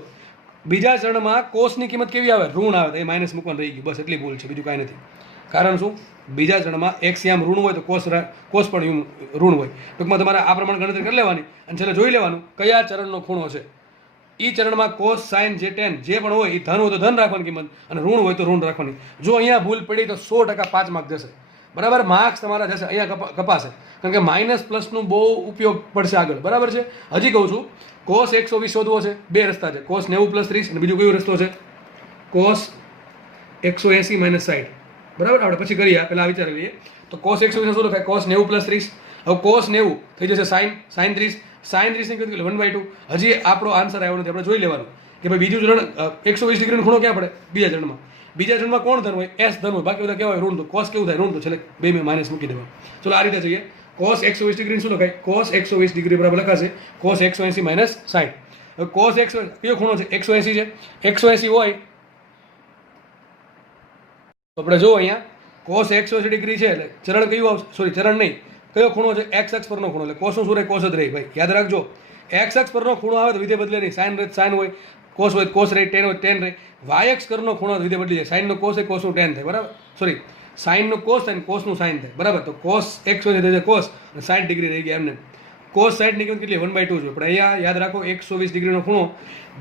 બીજા ચરણમાં કોસની કિંમત કેવી આવે? ઋણ આવે. તો એ માઇનસ મૂકવાનું રહી ગયું. બસ એટલી ભૂલ છે, બીજું કાંઈ નથી. કારણ શું? બીજા ચરણમાં x યામ ઋણ હોય તો કોસ પણ ઋણ હોય. ટૂંકમાં તમારે આ પ્રમાણે ગણતરી કરી લેવાની, અને છેલ્લે જોઈ લેવાનું કયા ચરણનો ખૂણો છે. એ ચરણમાં કોસ સાઇન જે ટેન જે પણ હોય એ ધન હોય તો ધન રાખવાની કિંમત, અને ઋણ હોય તો ઋણ રાખવાની. જો અહીંયા ભૂલ પડી તો 100% 5 માર્ક જશે, બરાબર? માર્ક્સ તમારા જશે, અહીંયા કપાશે. કારણ કે માઇનસ પ્લસનું બહુ ઉપયોગ પડશે આગળ, બરાબર છે? હજી કહું છું, cos 120 શોધવો છે. બે રસ્તા છે, cos 90 + 30, અને બીજો કયો રસ્તો છે? cos 180 - 60, બરાબર? આપણે પછી કરીએ, પહેલાં વિચારી લઈએ. તો cos 120 શું લખાય? cos 90 + 30. હવે cos 90 થઈ જશે sin 30. sin 30 ની કિંમત 1/2. હજી આપણો આન્સર આવ્યો નથી, આપણે જોઈ લેવાનું કે ભાઈ બીજું ચરણ 120 ડિગ્રીનો ખૂણો ક્યાં પડે? બીજા ચરણમાં. બીજા ચરણમાં કોણ ધન હોય? s ધન હોય, બાકી બધા કેવા હોય? ઋણ. તો cos કેવું થાય? ઋણ. તો છેલ્લે બે મેં માઇનસ મૂકી દેવા. ચલો આ રીતે જોઈએ. કોસ 120 ડિગ્રી શું લખાય? કોસ 120 ડિગ્રી બરાબર લખાશે કોસ 180 માઇનસ 60. હવે કોસ 100 કયો ખૂણો છે? 180 છે. 180 હોય તો આપણે જો અહીંયા કોસ 180 ડિગ્રી છે એટલે ચરણ કયું આવશે? સોરી, ચરણ નહીં, કયો ખૂણો છે? એક્સ અક્ષ પરનો ખૂણો. એટલે કોસનું શું રહે? કોસ જ રહે ભાઈ, યાદ રાખજો. એક્સ અક્ષ પરનો ખૂણો આવે તો વિધેય બદલે નહીં. સાઇન રહે સાઇન હોય, કોસ હોય કોસ રહે, ટેન હોય ટેન રહે. વાય અક્ષ પરનો ખૂણો વિધેય બદલી જાય. સાઇનનો કોસ હોય, કોસનું ટેન થાય, બરાબર? સોરી, સાઇનનું કોસ થાય, કોસનું સાઇન થાય, બરાબર? તો કોસ 180 થઈ જાય કોસ, અને 60 ડિગ્રી રહી ગયા એમને. કોસ 60 ની કિંમત કેટલી? 1/2 છે. પણ અહીંયા યાદ રાખો 120 ડિગ્રીનો ખૂણો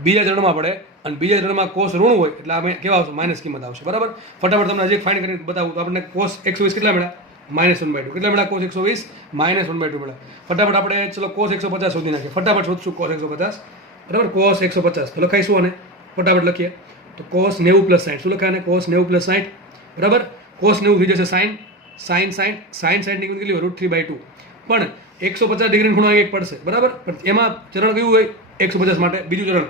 બીજા ચરણમાં પડે, અને બીજા ચરણમાં કોસ ઋણ હોય એટલે આપણે કેવા આવશે? માઇનસ કિંમત આવશે, બરાબર? ફટાફટ તમને હજી ફાઇન્ડ કરીને બતાવું તો આપણને કોસ 120 કેટલા મળ્યા? -1/2. કેટલા મળ્યા? કોસ 120 -1/2 મળ્યા. ફટાફટ આપણે ચલો કોસ 150 શોધી નાખીએ. ફટાફટ શોધશું કોસ 150, બરાબર? કોસ 150 તો લખાઈશું, અને ફટાફટ લખીએ તો કોસ 90 + 60. શું લખાય? ને કોસ 90 + 60, બરાબર? કોસ 90 થઈ જશે સાઇન, સાઇન 60, સાઇન 60 ની કિંમત કેટલી હોય? √3/2. પણ 150 ડિગ્રીનો ખૂણો એક પડશે, બરાબર? પણ એમાં ચરણ કયું હોય? 150 માટે બીજું ચરણ.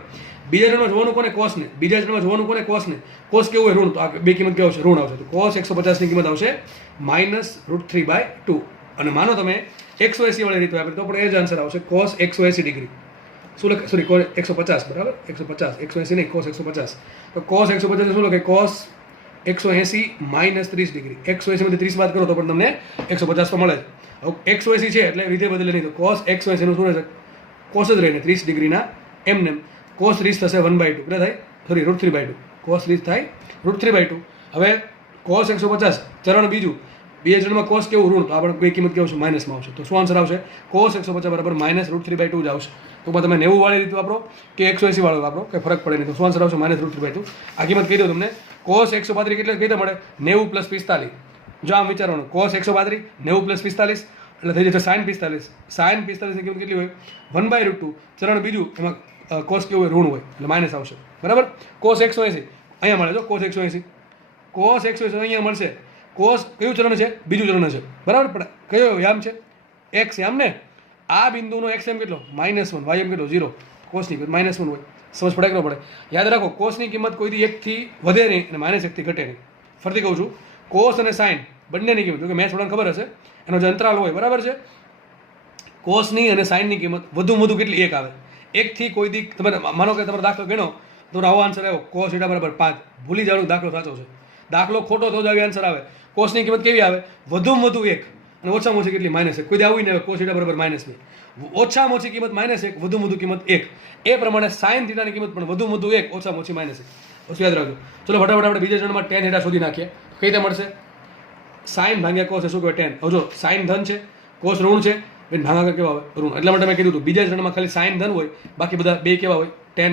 બીજા ચરણમાં જોવાનું કોને? કોસને. બીજા ચરણમાં જોવાનું કોને? કોસને. કોસ કેવું હોય? ઋણ. તો આ બે કિંમત કેવું આવશે? ઋણ આવશે. તો કોસ 150 ની કિંમત આવશે -√3/2. અને માનો તમે 180 વાળી રીત વાપરી તો પણ એ જ આન્સર આવશે કોસ 180 ડિગ્રી. શું લખે? સોરી, કોસ 150, બરાબર? 150, 180 નહીં, કોસ 150. તો કોસ 150 શું લખે? Cos 180 -30 degree. 180 માંથી 30 બાદ કરો તો પણ તમને 150 તો મળે છે. હવે 180 છે એટલે વિધેય બદલે નહીં, તો કોસ 180 નું શું રહેશે? કોસ જ રહીને 30 ડિગ્રીના એમને કોસ 30 થશે 1/2. કેટલા થાય? સોરી, √3/2. કોસ 30 થાય √3/2. હવે કોસ 150 ચરણ બીજું, બીજા ચરણમાં કોસ કેવું? ઋણ. તો આપણે બે કિંમત કેવું છે? માઇનસમાં આવશે. તો શું આન્સર આવશે? કોસ 150 બરાબર -√3/2 જ આવશે. તો તમે 90 વાળી રીત વાપરો કે 180 વાળો વાપરો, કે ફરક પડે નહીં. તો શું આન્સર આવશે? -√3/2. આ કિંમત કહી દઉં તમને. કોસ 135 કેટલે કઈ મળે? 90 + 45. જો આમ વિચારવાનું, કોસ 135 90 + 45 એટલે થઈ જશે સાઇન 45. સાઇન 45 ની કિંમત કેટલી હોય? 1/√2. ચરણ બીજું, એમાં કોસ કેવું હોય? ઋણ હોય એટલે માઇનસ આવશે, બરાબર? કોસ 180 અહીંયા મળે. જો કોસ 180, કોસ 180 અહીંયા મળશે. કોસ કયું ચરણ છે? બીજું ચરણ છે, બરાબર? પણ કયો યામ છે? એક્સ યામ ને. આ બિંદુનો એક્સ એમ કેટલો? -1. વાય એમ કેટલો? 0. કોસની કિંમત -1 હોય. સમજ પડે કે ન પડે? યાદ રાખો, કોસની કિંમત કોઈથી 1 થી વધે નહીં અને -1 થી ઘટે નહીં. ફરીથી કહું છું, કોસ અને સાઇન બંનેની કિંમત, કે મેથ્સ થોડાને ખબર હશે, એનો જે અંતરાલ હોય, બરાબર છે? કોસની અને સાઇનની કિંમત વધુ કેટલી? 1 આવે. 1 થી કોઈ દી તમે માનો કે તમારો દાખલો ગણો તો આવો આન્સર આવ્યો, cos θ બરાબર 5. ભૂલી જવાનું દાખલો સાચો છે. દાખલો ખોટો તો જ આવી આન્સર આવે. કોસની કિંમત કેવી આવે? વધુમાં વધુ 1 અને ઓછામાં ઓછી કેટલી? -1. કોઈ દી આવું નહીં આવે cos θ બરાબર -2. ઓછામાં ઓછી કિંમત -1, વધુમાં વધુ કિંમત 1. એ પ્રમાણે સાઇન θ ની કિંમત પણ વધુમાં વધુ 1, ઓછામાં ઓછી -1. બસ યાદ રાખજો. ચલો ફટાફટ આપણે બીજા ચરણમાં tan θ શોધી નાખીએ. કઈ રીતે મળશે? સાઇન ભાગ્યા કોસ શું કહેવાય? tan. હવે જો સાઇન ધન છે, કોસ ઋણ છે, ભાગાકાર કેવા આવે? ઋણ. એટલા માટે મેં કીધું હતું બીજા ચરણમાં ખાલી સાઇન ધન હોય, બાકી બધા બે કેવા હોય? tan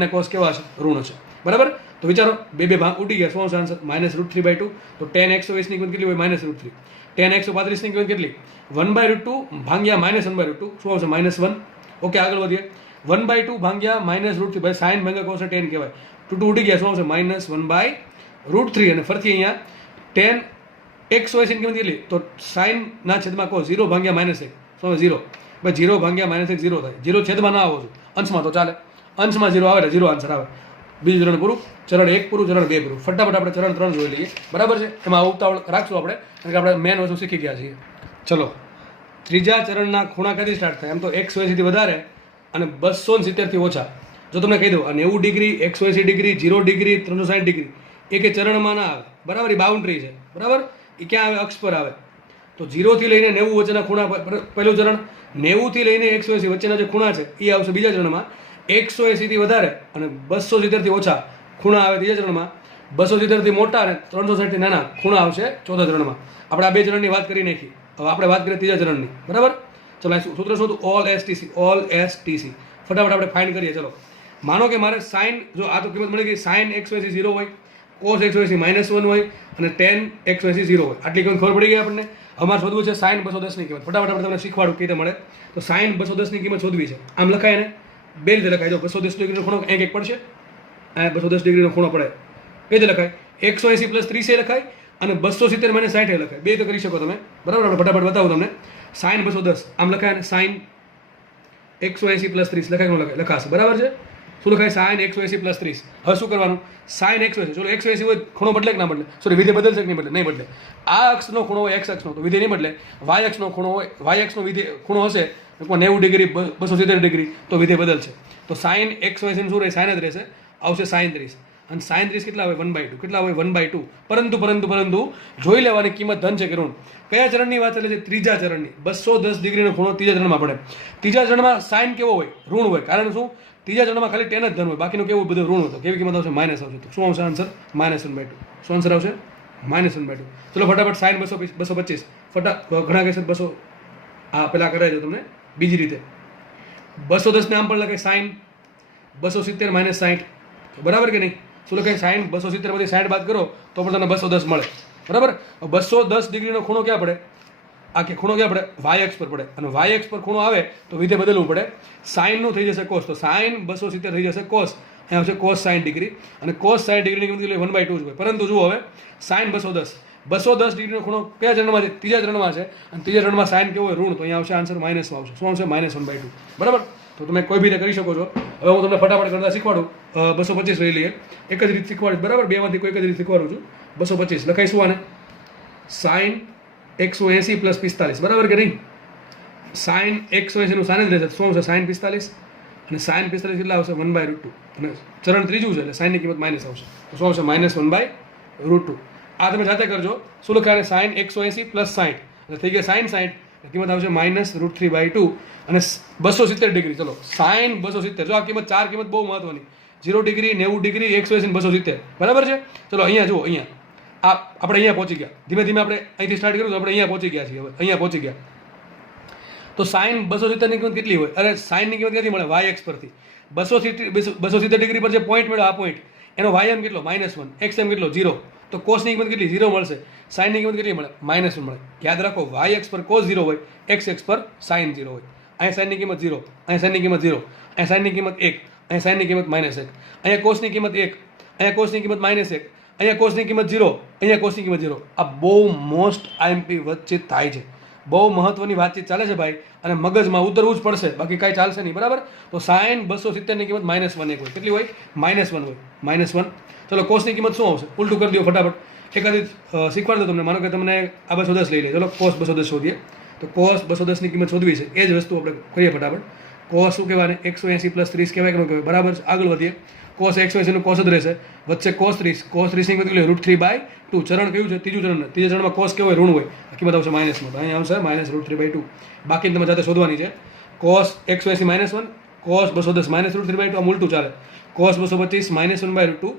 ને કોસ કેવા હશે? ઋણ છે, બરાબર? તો વિચારો, બે ભાગ ઉડી ગયા. શું આન્સર? -√3/2. તો tan 120 ની કિંમત કેટલી હોય? -√3. tan 135 ની કિંમત કેટલી? 1/√2 ભાગ્યા -1/√2. શું આવશે? -1. ઓકે, આગળ વધીએ. 1/2 ભાગ્યા -√3. ભાઈ સાઇન ભાગ્યા કોસ tan કહેવાય. 2 ઉડી ગયા. શું આવશે? -1/√3. અને ફરીથી અહીંયા tan 180 ની કિંમત કેટલી? તો સાઇન ના છેદમાં કોસ 0 ભાગ્યા -1. શું આવે? 0. ભાઈ 0 ભાગ્યા -1 0 થાય. 0 છેદમાં ના આવો છો, અંશમાં તો ચાલે. અંશમાં 0 આવે એટલે 0 આન્સર આવે. બીજું ચરણ પૂરું, ચરણ 1 પૂરું, ચરણ 2 પૂરું. ફટાફટ આપણે ચરણ 3 જોઈ લઈએ, બરાબર છે? એમાં ઉતાવળ રાખશું આપણે, કારણ કે આપણે મેન વસ્તુ શીખી ગયા છીએ. ચલો, ત્રીજા ચરણના ખૂણા કદી સ્ટાર્ટ થાય? એમ તો 180 થી વધારે અને 270 થી ઓછા. જો તમને કહી દઉં, આ 90 ડિગ્રી, 180 ડિગ્રી, 0 ડિગ્રી, 360 ડિગ્રી એ કે ચરણમાં ના આવે, બરાબર? એ બાઉન્ડ્રી છે, બરાબર? એ ક્યાં આવે? અક્ષ પર આવે. તો 0 થી લઈને 90 વચ્ચેના ખૂણા પહેલું ચરણ, 90 થી લઈને 180 વચ્ચેના જે ખૂણા છે એ આવશે બીજા ચરણમાં. 180 થી વધારે અને 270 થી ઓછા ખૂણા આવે ત્રીજા ચરણમાં. 270 થી મોટા અને 360 થી નાના ખૂણા આવશે ચોથા ચરણમાં. આપણે આ બે ચરણની વાત કરી નાખી. હવે આપણે વાત કરીએ ત્રીજા ચરણની, બરાબર? ચલો સૂત્ર શોધું, ઓલ એસટીસી. ફટાફટ આપણે ફાઇન્ડ કરીએ. ચલો, માનો કે મારે સાઇન, જો આ તો કિંમત મળી ગઈ, સાઇન 180 0 હોય, કોસ 180 -1 હોય અને tan 180 0 હોય. આટલી કિંમત ખબર પડી ગઈ આપણને. અમારે શોધવું છે સાઇન 210 ની કિંમત. ફટાફટ આપણે તમને શીખવાડું કઈ રીતે મળે. તો સાઇન 210 ની કિંમત શોધવી છે. આમ લખાય ને, બે રીતે લખાય. જો 210 ડિગ્રીનો ખૂણો એક પડશે, આ 210 ડિગ્રીનો ખૂણો પડે. કઈ રીતે લખાય? 180 + 30 લખાય અને 270 - 60 લખાય. બે તો કરી શકો તમે, બરાબર? આપણે ફટાફટ બતાવું તમને. સાઇન 210 આમ લખાય ને, સાઇન 180 + 30 લખાય, લખાશે, બરાબર છે? શું લખાય સાઇન 180 પ્લસ 30. હવે શું કરવાનું સાઇન 180 ચલો 180 હોય ખૂણો બદલે કે ના બદલે સોરી વિધેય બદલશે કે નહીં બદલે નહીં બદલે આ અક્ષનો ખૂણો હોય એક્સ અક્ષનો તો વિધેય નહીં બદલે વાય અક્ષનો ખૂણો હોય વાય અક્ષનો વિધેય ખૂણો હશે 90 ડિગ્રી 270 ડિગ્રી તો વિધેય બદલશે તો સાઇન 180 શું રહે સાઇન જ રહેશે આવશે સાઇન 30 અને સાઇન 30 કેટલા હોય 1/2 કેટલા હોય 1/2 પરંતુ જોઈ લેવાની કિંમત ધન છે કે ઋણ કયા ચરણની વાત ચાલે છે ત્રીજા ચરણની 210 ડિગ્રીનો ખૂણો ત્રીજા ચરણમાં પડે ત્રીજા ચરણમાં સાઇન કેવો હોય ઋણ હોય કારણ શું ત્રીજા ચરણમાં ખાલી ટેન જ ધન હોય બાકીનું કેવું બધું ઋણ હતો કેવી કિંમત આવશે માઇનસ આવશે તો શું આવશે આન્સર -1/2 શું આન્સર આવશે -1/2 ચલો ફટાફટ સાઇન 225 ઘણા કહેશે 200 આ પેલા કરાય છે તમને બીજી રીતે 210 ને આમ પણ લખાય સાઇન 270 - 60 બરાબર કે નહીં શું લખાય સાઇન 270 માંથી 60 બાદ કરો તો પણ તમને 210 મળે બરાબર 210 ડિગ્રીનો ખૂણો ક્યાં પડે આ કે ખૂણો ક્યાં પડે વાય એક્સ પર પડે અને વાય એક્સ પર ખૂણો આવે તો વિધેય બદલવું પડે સાઇનનું થઈ જશે કોસ તો સાઇન 270 થઈ જશે કોસ અહીંયા આવશે કોસ 60 ડિગ્રી અને કોસ 60 ડિગ્રીની કિંમત એટલે 1/2 જ હોય પરંતુ જુઓ હવે સાઇન 210 ડિગ્રીનો ખૂણો કયા ચરણમાં છે ત્રીજા ચરણમાં છે અને ત્રીજા ચરણમાં સાઇન કેવો હોય ઋણ તો અહીંયા આવશે આન્સર માઇનસમાં આવશે શું આવશે -1/2 બરાબર તો તમે કોઈ બી રીતે કરી શકો છો હવે હું તમને ફટાફટ કરતા શીખવાડું 225 લઈ લઈએ એક જ રીત શીખવાડું બરાબર બેમાંથી કોઈ એક જ રીત શીખવાડું છું 225 લખાઈશું આને સાઇન 180 પ્લસ 45 બરાબર કે નહીં સાઇન 180 નું સાઇન જ રહેશે શું આવશે સાઇન 45 અને સાઇન 45 કેટલા આવશે 1/√2 અને ચરણ ત્રીજું છે એટલે સાઇનની કિંમત માઇનસ આવશે તો શું આવશે -1/√2 આ તમે જાતે કરજો શું લખાય સાઇન 180 પ્લસ 60 એટલે થઈ ગયા સાઇન 60 કિંમત આવશે -√3/2 અને 270 ડિગ્રી ચલો સાઇન 270 જો આ કિંમત ચાર કિંમત બહુ મહત્વની 0 ડિગ્રી 90 ડિગ્રી 180 270 બરાબર છે ચલો અહીંયા જુઓ અહીંયા આપણે અહીંયા પહોંચી ગયા ધીમે ધીમે આપણે અહીંથી સ્ટાર્ટ કર્યું તો આપણે અહીંયા પહોંચી ગયા છીએ હવે અહીંયા પહોંચી ગયા તો સાઇન 270 ની કિંમત કેટલી હોય અરે સાઇનની કિંમત ક્યાંથી મળે વાય એક્સ પરથી 270 ડિગ્રી પર જે પોઈન્ટ મળ્યો આ પોઈન્ટ એનો વાય એમ કેટલો -1 એક્સ એમ કેટલો 0 તો કોસની કિંમત કેટલી 0 મળશે સાઇનની કિંમત કેટલી મળે -1 મળે યાદ રાખો વાય એક્સ પર કોસ 0 હોય એક્સ પર સાઇન 0 હોય અહીંયા સાઇનની કિંમત 0 અહીંયા સાઇનની કિંમત 0 અહીંયા સાઇનની કિંમત 1 અહીંયા સાઇનની કિંમત -1 અહીંયા કોસની કિંમત 1 અહીંયા કોસની કિંમત -1 અહીંયા કોસની કિંમત 0 અહીંયા કોસની કિંમત 0 આ બહુ મોસ્ટ આઈએમપી વચ્ચે થાય છે બહુ મહત્વની વાતચીત ચાલે છે ભાઈ અને મગજમાં ઉતરવું જ પડશે બાકી કાંઈ ચાલશે નહીં બરાબર તો સાઇન 270 ની કિંમત -1 એક હોય કેટલી હોય -1 હોય -1 ચલો કોસની કિંમત શું આવશે ઉલટું કરી દો ફટાફટ એકાદી શીખવાડ દો તમને માનો કે તમને આ 210 લઈ લે ચલો કોસ 210 શોધીએ તો કોસ 210 ની કિંમત શોધવી છે એ જ વસ્તુ આપણે કરીએ ફટાફટ કોસ શું કહેવાય 180 પ્લસ 30 કહેવાય કે ન કહેવાય બરાબર આગળ વધીએ કોસ 180 નું કોસ જ રહેશે વચ્ચે કોસ 30 ની કિંમત એટલે √3/2 ચરણ કયું છે ત્રીજું ચરણ ત્રીજા ચરણમાં કોસ કેવો હોય ઋણ હોય આ કિંમત આવશે માઇનસમાં તો અહીંયા આવશે -√3/2 બાકી તમે જાતે શોધવાની છે કોસ 180 -1 કોસ 210 -√3/2 આમ ઉલટું ચાલે કોસ 225 -1/√2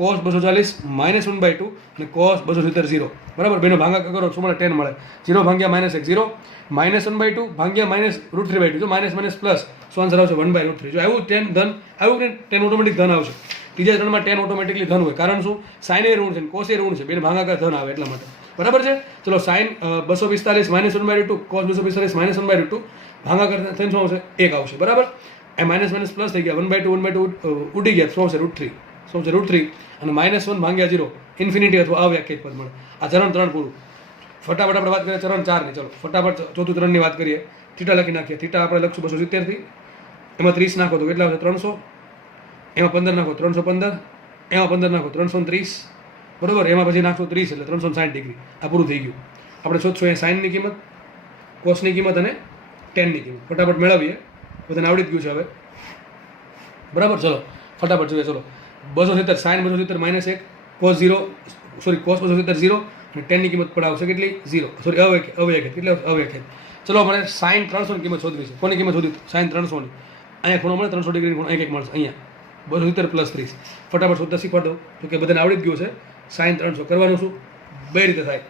કોસ 240 -1/2 અને કોસ 270 0 બરાબર બેનો ભાગાકાર કરો શું મળે 10 મળે 0 ભાગ્યા -1 0 -1/2 ભાગ્યા -√3/2 જો માઇનસ પ્લસ શું આન્સર આવશે 1/√3 જો આવું 10 ધન આવું 10 ઓટોમેટિક ધન આવશે ત્રીજા ચરણમાં 10 ઓટોમેટિકલી ધન હોય કારણ શું સાઇન એ ઋણ છે કોસ એ ઋણ છે બેનો ભાગાકાર ધન આવે એટલા માટે બરાબર છે ચલો સાઇન 245 -1/2 કોસ 245 -1/2 ભાગાકાર થઈને શું આવશે 1 આવશે બરાબર એ માઇનસ પ્લસ થઈ ગયા 1/2 ઉડી ગયા શું આવશે √3 શું છે √3 અને -1 ભાગ્યા 0 ઇન્ફિનિટી અથવા અવ્યાખ્યાયિત પદ મળે આ ચરણ 3 પૂરું ફટાફટ આપણે વાત કરીએ ચરણ 4 ની ચલો ફટાફટ ચોથું ચરણની વાત કરીએ થીટા લખી નાખીએ થીટા આપણે લખશું 270 થી એમાં 30 નાખો તો કેટલા આવશે 300 એમાં 15 નાખો 315 એમાં 15 નાખો 330 બરોબર એમાં પછી નાખશો 30 એટલે 360 ડિગ્રી આ પૂરું થઈ ગયું આપણે શોધશું એ સાઇનની કિંમત કોસની કિંમત અને ટેનની કિંમત ફટાફટ મેળવીએ બધાને આવડી જ ગયું છે હવે બરાબર ચલો ફટાફટ જોઈએ ચલો 270 સાઇન 270 -1 કોસ 0 સોરી કોસ 270 0 અને ટેનની કિંમત પડાવશે કેટલી 0 સોરી અવ્યાખ્યાયિત કેટલી અવ્યાખ્યાયિત ચલો મને સાઇન 300 ની કિંમત શોધવી છે કોની કિંમત શોધી સાઇન 300 ની અહીંયા ખૂણો મળે 300 ડિગ્રી ખૂણો એક મળશે અહીંયા 270 પ્લસ 30 ફટાફટ શોધતા શીખવાડ દો તો કે બધાને આવડી જ ગયું છે સાઇન 300 કરવાનું શું બે રીતે થાય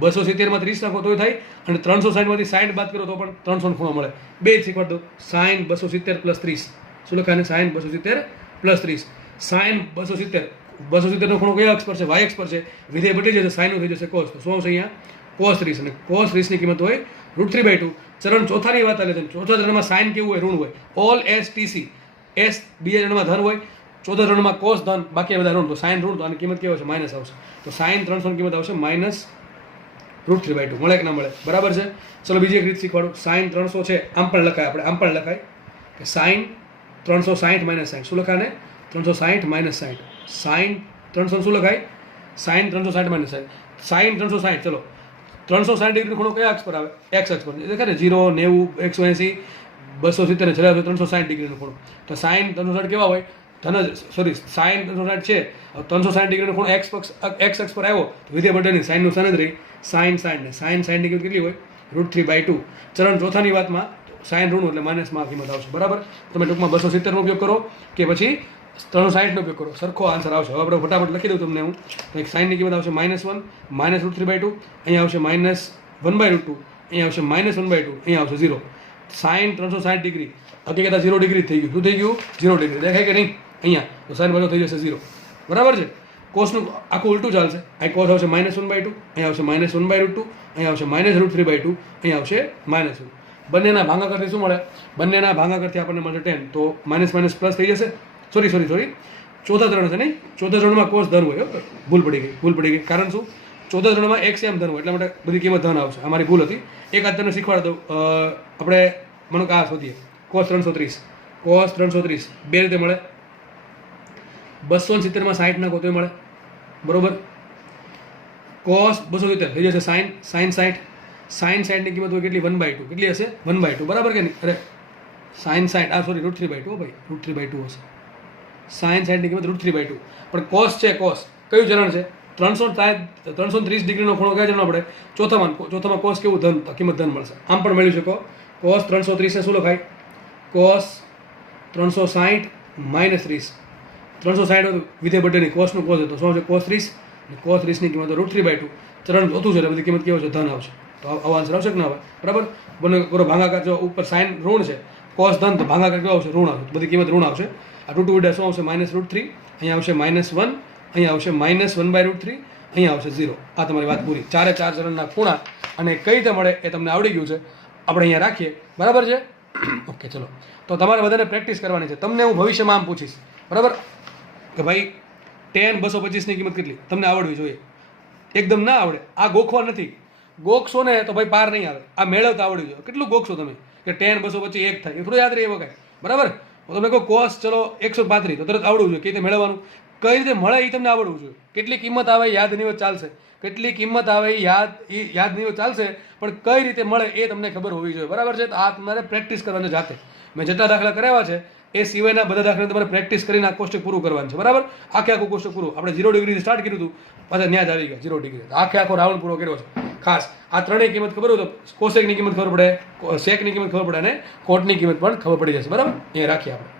270 માં 30 નાખો તોય થાય અને 360 માંથી 60 બાદ કરો તો પણ 300 નો ખૂણો મળે બે જ શીખવાડ દો સાઇન 270 પ્લસ 30 શું લખાય સાઇન 270 પ્લસ 30 સાઇન 270 નો ખૂણો કયા અક્ષ પર છે વાય અક્ષ પર છે વિધેય બદલી જશે સાઇન થઈ જશે કોસ તો શું આવશે અહીંયા કોસ 30 અને કોસ 30 ની કિંમત હોય √3/2 ચરણ ચોથાની વાત ચાલે છે ચોથા ચરણમાં સાઇન કેવું હોય ઋણ હોય ઓલ STC એસ બીજા ચરણમાં ધન હોય ચોથા ચરણમાં કોસ ધન બાકી બધા ઋણ તો સાઇન ઋણ તો આની કિંમત કેવી આવશે માઇનસ આવશે તો સાઇન 300 ની કિંમત આવશે -√3/2 મળે કે ના મળે બરાબર છે ચલો બીજી એક રીત શીખવાડું સાઇન 300 છે આમ પણ લખાય આપણે આમ પણ લખાય કે સાઇન 360 માઇનસ 60 શું લખાય ને 360 માઇનસ 60 સાઈન 300 શું લખાય સાઈન 360 માઇનસ 60 સાઈન 360 ચલો 360 ડિગ્રી ખૂણો કયા અક્ષ પર આવે એક્સ અક્ષ પર દેખાય ને 0 90 180 270 ને છેલ્લે 360 ડિગ્રીનો ખૂણો તો સાઈન 360 કેવા હોય સાઈન 360 છે 360 ડિગ્રીનો ખૂણો એક્સ અક્ષ પર આવ્યો તો વિધેય બધાની સાઈનનું સાઈન જ રહી સાઈન 60 ને સાઈન 60 ડિગ્રી કેટલી હોય √3/2 ચરણ ચોથાની વાતમાં સાઈન ઋણ એટલે માઇનસમાં કિંમત આવશે બરાબર તમે ટૂંકમાં 270 નો ઉપયોગ કરો કે પછી 360 નો ઉપયોગ કરો સરખો આન્સર આવશે હવે આપણે ફટાફટ લખી દઉં તમને હું તો એક સાઈનની કિંમત આવશે -1 -√3/2 અહીંયા આવશે -1/√2 અહીંયા આવશે -1/2 અહીંયા આવશે 0 સાઈન 360 ડિગ્રી હકીકત 0 ડિગ્રી થઈ ગયું શું થઈ ગયું 0 ડિગ્રી દેખાય કે નહીં અહીંયા તો સાઈન બાજુ થઈ જશે 0 બરાબર છે કોસનું આખું ઉલટું ચાલશે અહીં કોસ આવશે -1/2 અહીંયા આવશે -1/√2 અહીંયા આવશે -√3/2 અહીંયા આવશે -1 બંનેના ભાગાકારથી શું મળે બંનેના ભાગાકારથી આપણને મળશે 10 તો માઇનસ માઇનસ પ્લસ થઈ જશે સોરી ચોથા ત્રણ છે નહીં ચોથા ત્રણમાં કોસ ધન હોય ભૂલ પડી ગઈ કારણ શું ચોથા ત્રણમાં એક સેમ ધન હોય એટલા માટે બધી કિંમત ધન આવશે અમારી ભૂલ હતી એક આજ તમને શીખવાડ દઉં આપણે મને આ શોધીએ cos 330 બે રીતે મળે 270 માં 60 નાખો તો મળે બરોબર cos 270 થઈ જશે sin 60 ની કિંમત હોય કેટલી 1/2 કેટલી હશે 1/2 બરાબર કે નહીં અરે sin 60 √3/2 ભાઈ √3/2 હશે sin 60 ની કિંમત √3/2 પણ cos છે cos કયું ચરણ છે 330 ડિગ્રીનો ખૂણો કયા ચરણમાં પડે ચોથામાં cos કેવું ધન કિંમત ધન મળશે આમ પણ મેળવી શકો cos 330 ને શું લખાય cos 360 -30 360 વિધેય બટેની કોસનું કોસ હતો શું આવશે cos 30 અને cos 30 ની કિંમત √3/2 ચરણ ચોથું છે એટલે બધી કિંમત કેવો છે ધન આવશે તો આવો આન્સર આવશે કે ના આવે બરાબર બંને કરો ભાગાકાર જો ઉપર સાઈન ઋણ છે cos ધન તો ભાગાકાર કેવો આવશે ઋણ આવશે બધી કિંમત ઋણ આવશે આ ટુ વિડા શું આવશે -√3 અહીંયા આવશે -1 અહીંયા આવશે -1/√3 અહીંયા આવશે 0 આ તમારી વાત પૂરી ચારે ચાર ચરણના ખૂણા અને કઈ રીતે મળે એ તમને આવડી ગયું છે આપણે અહીંયા રાખીએ બરાબર છે ઓકે ચલો તો તમારે બધાને પ્રેક્ટિસ કરવાની છે તમને હું ભવિષ્યમાં આમ પૂછીશ બરાબર કે ભાઈ tan 225 ની કિંમત કેટલી તમને આવડવી જોઈએ એકદમ ના આવડે આ ગોખવા નથી ગોખશો ને તો ભાઈ પાર નહીં આવે આ મેળવતા આવડવી જોઈએ કેટલું ગોખશો તમે કે tan 225 એક થાય એ થોડું યાદ રહે એવો કાંઈ બરાબર તમે કહો cos ચલો 135 તો તરત આવડવું જોઈએ કઈ રીતે મેળવવાનું કઈ રીતે મળે એ તમને આવડવું જોઈએ કેટલી કિંમત આવે યાદ નહીં ચાલશે કેટલી કિંમત આવે યાદ નહીં ચાલશે પણ કઈ રીતે મળે એ તમને ખબર હોવી જોઈએ બરાબર છે તો આ તમારે પ્રેક્ટિસ કરવાની જાતે મેં જેટલા દાખલા કરાવ્યા છે એ સિવાયના બધા દાખલા તમારે પ્રેક્ટિસ કરીને આ કોષ્ટક પૂરું કરવાનું છે બરાબર આખું કોષ્ટક પૂરું આપણે 0 ડિગ્રીથી સ્ટાર્ટ કર્યું હતું પાછા ન્યાજ આવી ગયા 0 ડિગ્રી આખો રાઉન્ડ પૂરો કર્યો છે ખાસ આ ત્રણેય કિંમત ખબર હોય તો કોસેકની કિંમત ખબર પડે સેકની કિંમત ખબર પડે અને કોટની કિંમત પણ ખબર પડી જશે બરાબર એ રાખીએ આપણે